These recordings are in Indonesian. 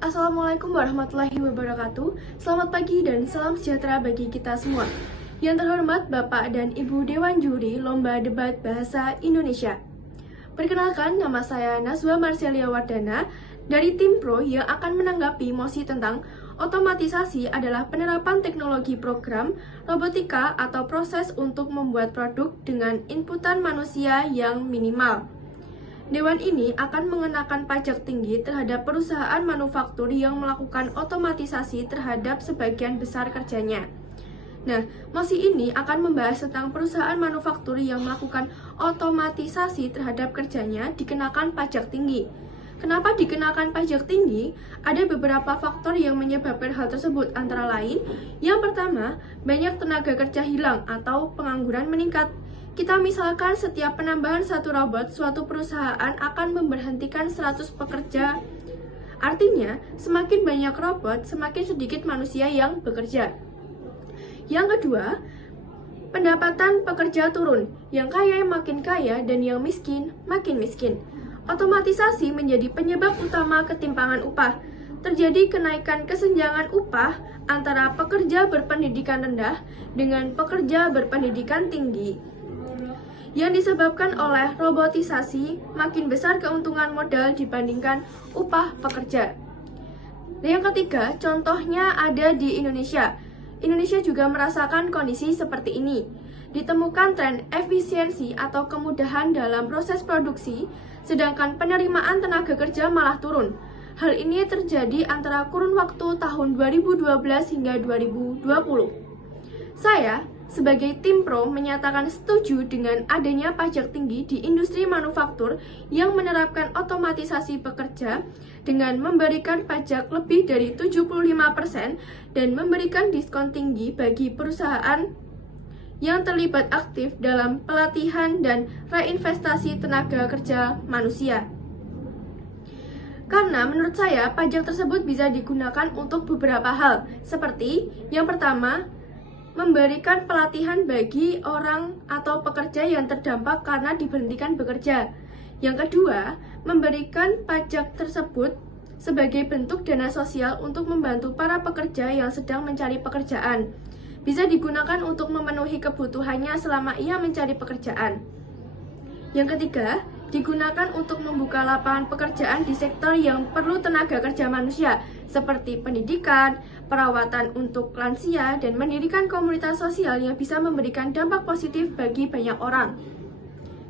Assalamualaikum warahmatullahi wabarakatuh. Selamat pagi dan salam sejahtera bagi kita semua. Yang terhormat Bapak dan Ibu Dewan Juri Lomba Debat Bahasa Indonesia. Perkenalkan, nama saya Nazwa Marcelia Wardana dari tim Pro yang akan menanggapi mosi tentang otomatisasi adalah penerapan teknologi program, robotika atau proses untuk membuat produk dengan inputan manusia yang minimal. Dewan ini akan mengenakan pajak tinggi terhadap perusahaan manufaktur yang melakukan otomatisasi terhadap sebagian besar kerjanya. Nah, mosi ini akan membahas tentang perusahaan manufaktur yang melakukan otomatisasi terhadap kerjanya dikenakan pajak tinggi. Kenapa dikenakan pajak tinggi? Ada beberapa faktor yang menyebabkan hal tersebut, antara lain, yang pertama, banyak tenaga kerja hilang atau pengangguran meningkat. Kita misalkan setiap penambahan satu robot, suatu perusahaan akan memberhentikan 100 pekerja. Artinya, semakin banyak robot, semakin sedikit manusia yang bekerja. Yang kedua, pendapatan pekerja turun. Yang kaya makin kaya dan yang miskin makin miskin. Otomatisasi menjadi penyebab utama ketimpangan upah. Terjadi kenaikan kesenjangan upah antara pekerja berpendidikan rendah dengan pekerja berpendidikan tinggi, yang disebabkan oleh robotisasi. Makin besar keuntungan modal dibandingkan upah pekerja. Nah, yang ketiga, contohnya ada di Indonesia. Indonesia juga merasakan kondisi seperti ini. Ditemukan tren efisiensi atau kemudahan dalam proses produksi, sedangkan penerimaan tenaga kerja malah turun. Hal ini terjadi antara kurun waktu tahun 2012 hingga 2020. Saya sebagai tim Pro menyatakan setuju dengan adanya pajak tinggi di industri manufaktur yang menerapkan otomatisasi pekerja dengan memberikan pajak lebih dari 75% dan memberikan diskon tinggi bagi perusahaan yang terlibat aktif dalam pelatihan dan reinvestasi tenaga kerja manusia. Karena menurut saya pajak tersebut bisa digunakan untuk beberapa hal, seperti yang pertama, memberikan pelatihan bagi orang atau pekerja yang terdampak karena diberhentikan bekerja. Yang kedua, memberikan pajak tersebut sebagai bentuk dana sosial untuk membantu para pekerja yang sedang mencari pekerjaan. Bisa digunakan untuk memenuhi kebutuhannya selama ia mencari pekerjaan. Yang ketiga, digunakan untuk membuka lapangan pekerjaan di sektor yang perlu tenaga kerja manusia, seperti pendidikan, perawatan untuk lansia, dan mendirikan komunitas sosial yang bisa memberikan dampak positif bagi banyak orang.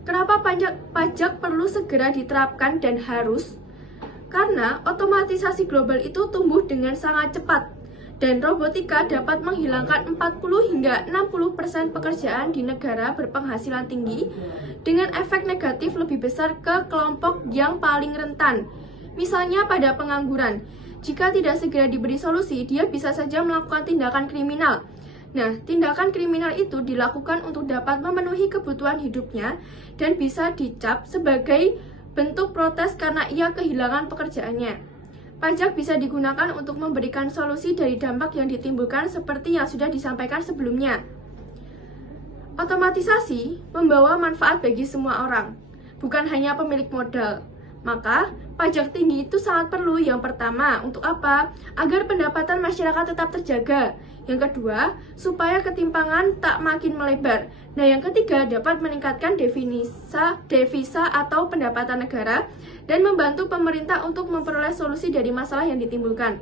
Kenapa pajak perlu segera diterapkan dan harus? Karena otomatisasi global itu tumbuh dengan sangat cepat, dan robotika dapat menghilangkan 40 hingga 60% pekerjaan di negara berpenghasilan tinggi dengan efek negatif lebih besar ke kelompok yang paling rentan. Misalnya pada pengangguran. Jika tidak segera diberi solusi, dia bisa saja melakukan tindakan kriminal. Nah, tindakan kriminal itu dilakukan untuk dapat memenuhi kebutuhan hidupnya dan bisa dicap sebagai bentuk protes karena ia kehilangan pekerjaannya. Pajak bisa digunakan untuk memberikan solusi dari dampak yang ditimbulkan seperti yang sudah disampaikan sebelumnya. Otomatisasi membawa manfaat bagi semua orang, bukan hanya pemilik modal. Maka, pajak tinggi itu sangat perlu. Yang pertama, untuk apa? Agar pendapatan masyarakat tetap terjaga. Yang kedua, supaya ketimpangan tak makin melebar. Nah, yang ketiga, dapat meningkatkan devisa atau pendapatan negara dan membantu pemerintah untuk memperoleh solusi dari masalah yang ditimbulkan.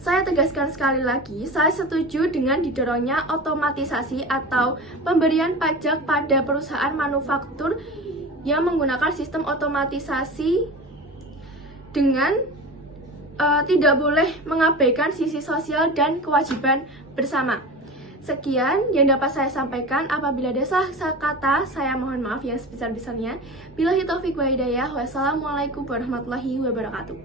Saya tegaskan sekali lagi, saya setuju dengan didorongnya otomatisasi atau pemberian pajak pada perusahaan manufaktur yang menggunakan sistem otomatisasi dengan tidak boleh mengabaikan sisi sosial dan kewajiban bersama. Sekian yang dapat saya sampaikan. Apabila ada salah kata, saya mohon maaf yang sebesar-besarnya. Billahi taufiq wa hidayah. Wassalamualaikum warahmatullahi wabarakatuh.